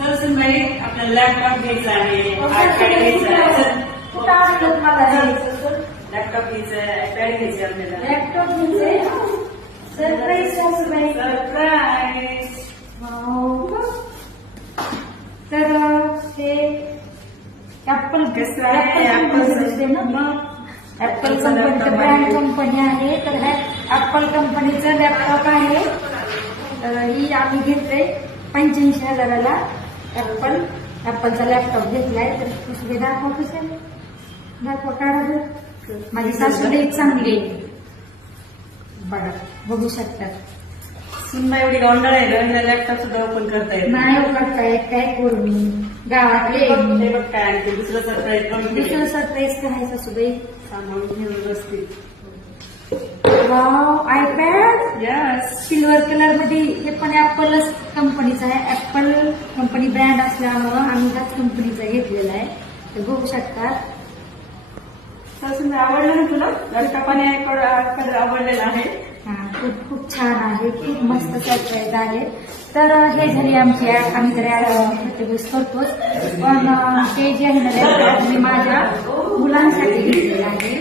तर सुनबाई आपल्याला लॅपटॉप घ्यायचा आहे, आयपॅड घ्यायचा आहे. कुठं आणलं मला लॅपटॉप घ्यायचा आहे, आयपॅड घ्यायचे आपल्याला. लॅपटॉप घ्यायचंय. सरप्राईज सासूबाई. सरप्राईज. तर हे ऍपल कसं आहे? ऍपल ना ऍपल कंपनीचं ब्रँड कंपनी आहे. तर ह्या ऍपल कंपनीचं लॅपटॉप आहे. तर ही आम्ही घेतलंय 85,000ला. ऍपलचा लॅपटॉप घेतलाय. तर दुसरे दाखवा कसं दाखवा काढा. माझी सासूबाई चांगली आहे बघा, बघू शकतात. सुनबा एवढी गावंडळ आहे ना, लॅपटॉप सुद्धा ओपन करता येत नाही करताय काय करू मी गावातले. ते बघ काय आणते दुसरं सरप्राईज पण दुसरं सरप्राईज काय सासूबाई. सांभाळून घेऊन बसते. Wow, iPad yes. Silver colour मध्ये. हे पण ऍपल कंपनीचं आहे. ऍपल कंपनी ब्रँड असल्यामुळं आम्ही त्याच कंपनीचा घेतलेला आहे. तर बघू शकतात. सासून आवडलं ना तुला? लॅपटॉप आणि आयपॅड आवडलेला आहे. हा, खूप खूप छान आहे. खूप मस्त सरप्राईज आहे. तर हे झाली आमची ऍड. आम्ही तर ऍड प्रत्येक वेळेस करतोच. पण हे जे आहे ना लॅपटॉप मी माझ्या मुलांसाठी घेतलेलं आहे.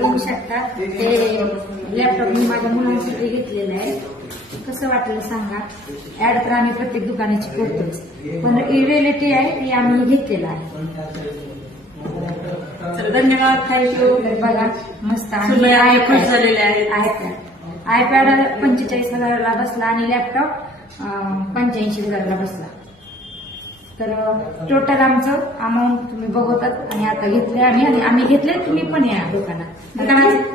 बघू शकता. ते लॅपटॉप मी माझ्या मुलांसाठी घेतलेलं आहे. कसं वाटलं सांगा. ऍड तर आम्ही प्रत्येक दुकानाची करतोच, पण रिअलिटी आहे ती आम्ही घेतलेलं आहे. तर धन्यवाद, थँक्यू. तर बघा मस्त आहे. सुनबाई खुश झालेले आहेत. आयपॅड 45,000ला बसला आणि लॅपटॉप 85,000ला बसला. तर टोटल आमचं अमाऊंट तुम्ही बघतात. आणि आता घेतले आम्ही आणि आम्ही घेतले. तुम्ही पण या दुकानात.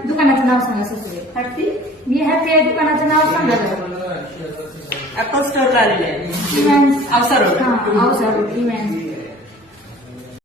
दुकानाचं नाव सांगा सुचले. हॅपी. मी हॅपी आहे. दुकानाचं नाव सांगा. ऍपल स्टोरला आलेले आहे. इव्हेंट्स. अवसर हा, अवसर इव्हेंट्स.